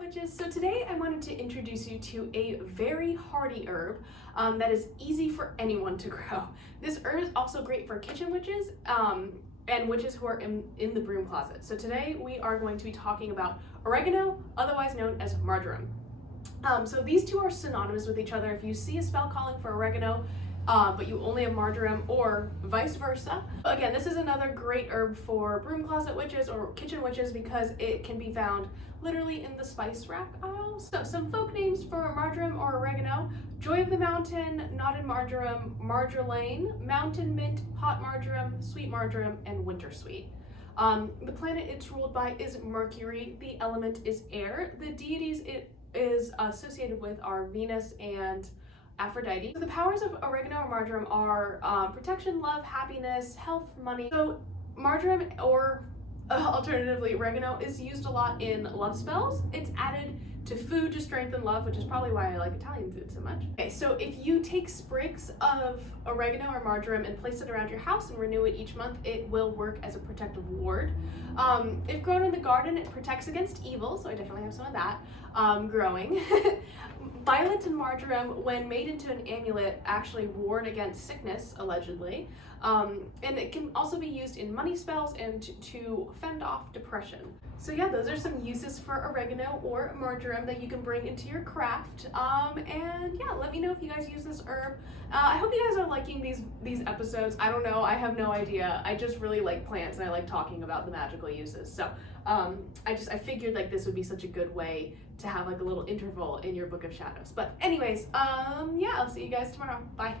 Witches. So today I wanted to introduce you to a very hardy herb that is easy for anyone to grow. This herb is also great for kitchen witches and witches who are in the broom closet. So today we are going to be talking about oregano, otherwise known as marjoram. So these two are synonymous with each other. If you see a spell calling for oregano, but you only have marjoram, or vice versa. Again, this is another great herb for broom closet witches or kitchen witches because it can be found literally in the spice rack aisle. So some folk names for marjoram or oregano: Joy of the Mountain, Knotted Marjoram, Marjolaine, Mountain Mint, Hot Marjoram, Sweet Marjoram, and Winter Sweet. The planet it's ruled by is Mercury. The element is air. The deities it is associated with are Venus and Aphrodite. So the powers of oregano or marjoram are protection, love, happiness, health, money. So marjoram, or alternatively oregano, is used a lot in love spells. It's added to food to strengthen love, which is probably why I like Italian food so much. Okay, so if you take sprigs of oregano or marjoram and place it around your house and renew it each month, it will work as a protective ward. If grown in the garden, it protects against evil, so I definitely have some of that growing. Violets and marjoram, when made into an amulet, actually ward against sickness, allegedly. And it can also be used in money spells and to fend off depression. So yeah, those are some uses for oregano or marjoram that you can bring into your craft. And yeah, let me know if you guys use this herb. I hope you guys are liking these episodes. I don't know, I have no idea. I just really like plants and I like talking about the magical uses. So I figured like this would be such a good way to have like a little interval in your Book of Shadows. But anyways, yeah, I'll see you guys tomorrow. Bye.